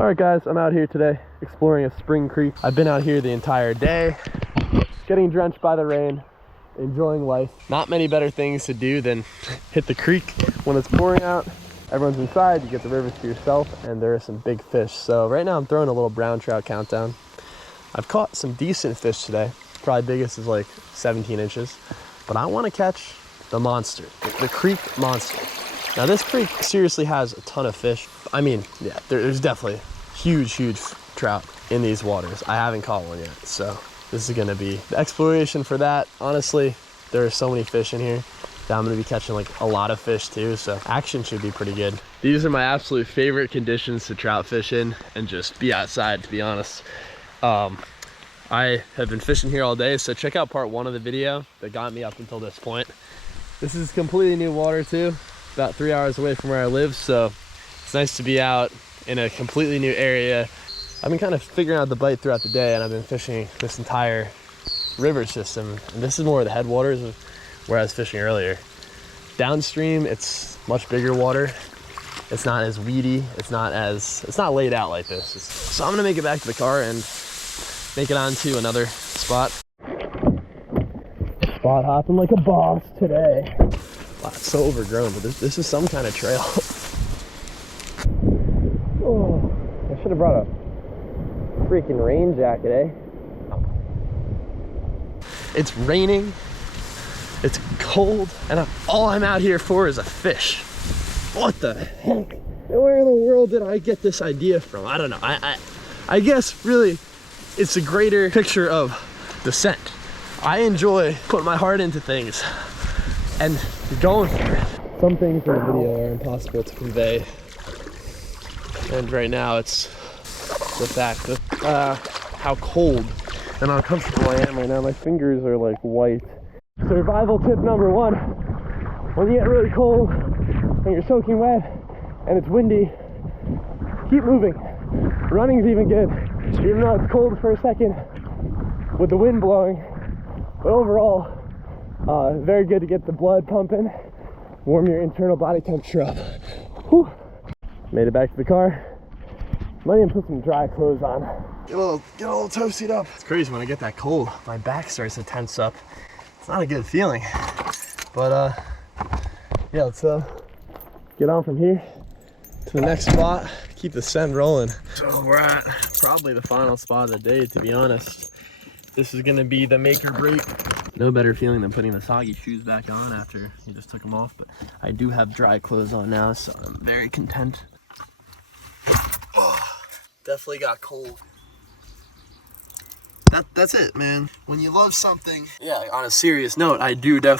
All right guys, I'm out here today exploring a spring creek. I've been out here the entire day, getting drenched by the rain, enjoying life. Not many better things to do than hit the creek when it's pouring out. Everyone's inside, you get the river to yourself, and there are some big fish. So right now I'm throwing a little brown trout countdown. I've caught some decent fish today. Probably biggest is like 17 inches. But I want to catch the monster, the creek monster. Now this creek seriously has a ton of fish. I mean, yeah, there's definitely huge trout in these waters. I haven't caught one yet, so this is gonna be the exploration for that. Honestly, there are so many fish in here that I'm gonna be catching like a lot of fish too, so action should be pretty good. These are my absolute favorite conditions to trout fish in and just be outside, to be honest. I have been fishing here all day, so check out part 1 of the video that got me up until this point. This is completely new water too, about 3 hours away from where I live, so it's nice to be out in a completely new area. I've been kind of figuring out the bite throughout the day, and I've been fishing this entire river system, and this is more of the headwaters of where I was fishing earlier. Downstream, it's much bigger water. It's not as weedy. It's not laid out like this. So I'm gonna make it back to the car and make it on to another spot. Spot hopping like a boss today. Wow, it's so overgrown, but this is some kind of trail. Oh, I should have brought a freaking rain jacket, eh? It's raining, it's cold, and all I'm out here for is a fish. What the heck? Where in the world did I get this idea from? I don't know. I guess really it's a greater picture of the scent. I enjoy putting my heart into things and going for it. Some things in a video are impossible to convey. And right now it's the fact that how cold and uncomfortable I am right now. My fingers are like white. Survival tip number 1, when you get really cold and you're soaking wet and it's windy, keep moving. Running's even good, even though it's cold for a second with the wind blowing. But overall, very good to get the blood pumping, warm your internal body temperature up. Whew. Made it back to the car. Might even put some dry clothes on. Get a little toasted up. It's crazy when I get that cold, my back starts to tense up. It's not a good feeling. But yeah, let's get on from here to the next spot. Keep the send rolling. So we're at probably the final spot of the day, to be honest. This is gonna be the make or break. No better feeling than putting the soggy shoes back on after you just took them off, but I do have dry clothes on now, so I'm very content. Oh, definitely got cold. That's it, man. When you love something, yeah, on a serious note, I do go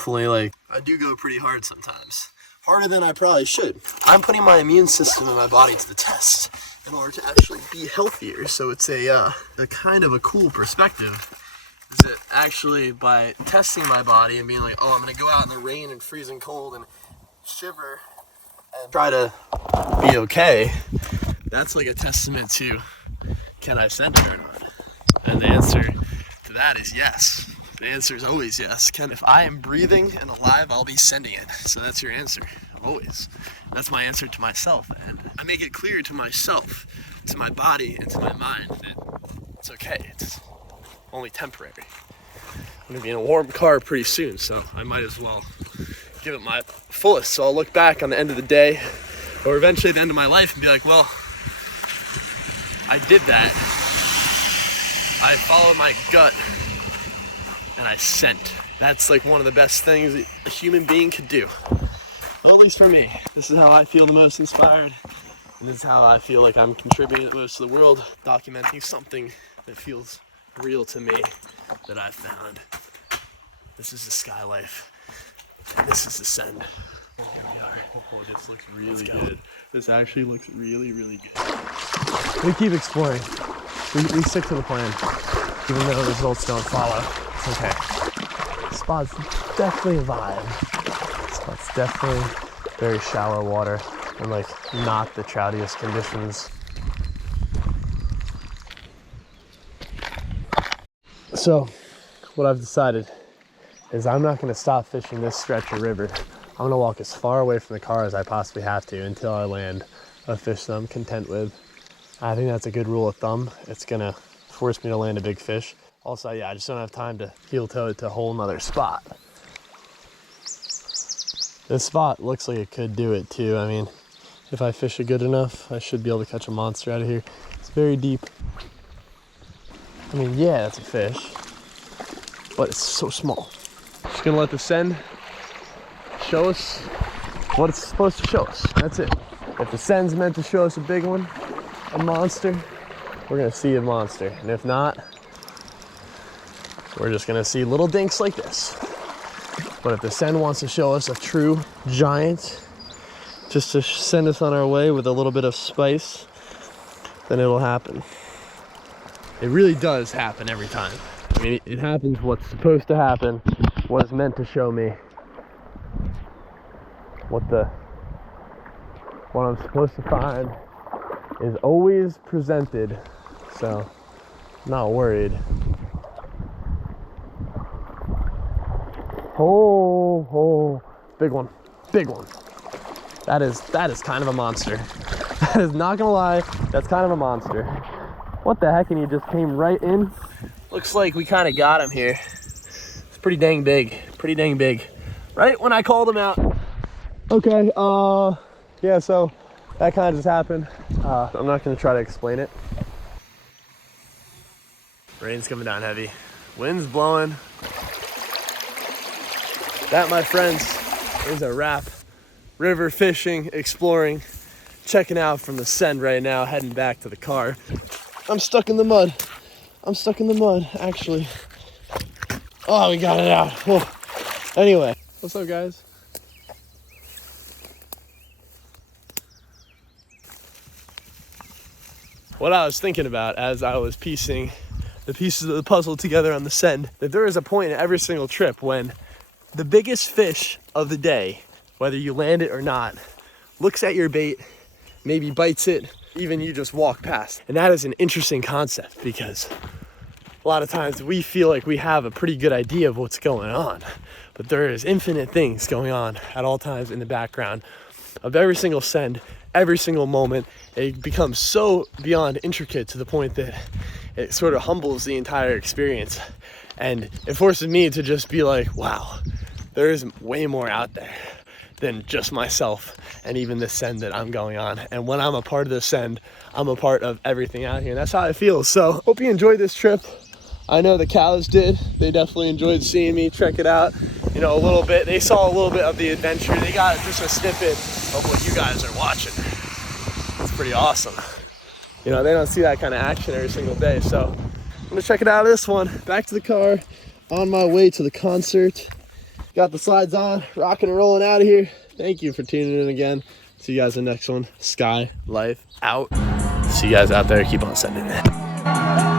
pretty hard sometimes. Harder than I probably should. I'm putting my immune system in my body to the test in order to actually be healthier, so it's a kind of a cool perspective. Is that actually by testing my body and being like, oh, I'm gonna go out in the rain and freezing cold and shiver and try to be okay, that's like a testament to, can I send it or not? And the answer to that is yes. The answer is always yes. If I am breathing and alive, I'll be sending it. So that's your answer, always. That's my answer to myself, and I make it clear to myself, to my body, and to my mind that it's okay. It's only temporary. I'm gonna be in a warm car pretty soon, so I might as well give it my fullest. So I'll look back on the end of the day, or eventually the end of my life, and be like, well, I did that. I followed my gut, and I sent. That's like one of the best things that a human being could do. Well, at least for me. This is how I feel the most inspired. And this is how I feel like I'm contributing the most to the world, documenting something that feels real to me that I found. This is the sky life. And this is the send. Here we are. Oh, this looks really good. This actually looks really good. We keep exploring. We stick to the plan. Even though the results don't follow. It's okay. This spot's definitely a vibe. This spot's definitely very shallow water and like not the troutiest conditions. So what I've decided is I'm not going to stop fishing this stretch of river. I'm going to walk as far away from the car as I possibly have to until I land a fish that I'm content with. I think that's a good rule of thumb. It's gonna force me to land a big fish. Also, yeah, I just don't have time to heel toe it to a whole nother spot. This spot looks like it could do it too. I mean, if I fish it good enough, I should be able to catch a monster out of here. It's very deep. I mean, yeah, that's a fish, but it's so small. Just gonna let the send show us what it's supposed to show us. That's it. If the send's meant to show us a big one, a monster, we're gonna see a monster. And if not, we're just gonna see little dinks like this. But if the send wants to show us a true giant, just to send us on our way with a little bit of spice, then it'll happen. It really does happen every time. I mean, it happens what's supposed to happen, what is meant to show me what I'm supposed to find is always presented, so I'm not worried. Oh, big one, big one. That is kind of a monster. That is not gonna lie, that's kind of a monster. What the heck, and he just came right in? Looks like we kind of got him here. It's pretty dang big, pretty dang big. Right when I called him out. Okay, yeah, so that kind of just happened. I'm not gonna try to explain it. Rain's coming down heavy. Wind's blowing. That, my friends, is a wrap. River fishing, exploring, checking out from the send right now, heading back to the car. I'm stuck in the mud. I'm stuck in the mud, actually. Oh, we got it out. Whoa. Anyway, what's up, guys? What I was thinking about as I was piecing the pieces of the puzzle together on the send, that there is a point in every single trip when the biggest fish of the day, whether you land it or not, looks at your bait, maybe bites it, even you just walk past. And that is an interesting concept, because a lot of times we feel like we have a pretty good idea of what's going on, but there is infinite things going on at all times in the background of every single send, every single moment. It becomes so beyond intricate to the point that it sort of humbles the entire experience. And it forces me to just be like, wow, there is way more out there than just myself and even the send that I'm going on. And when I'm a part of the send, I'm a part of everything out here. And that's how I feel. So hope you enjoyed this trip. I know the cows did. They definitely enjoyed seeing me check it out, you know, a little bit. They saw a little bit of the adventure. They got just a snippet of what you guys are watching. It's pretty awesome. You know, they don't see that kind of action every single day. So I'm gonna check it out of this one. Back to the car, on my way to the concert. Got the slides on, rocking and rolling out of here. Thank you for tuning in again. See you guys in the next one. Sky Life out. See you guys out there. Keep on sending it.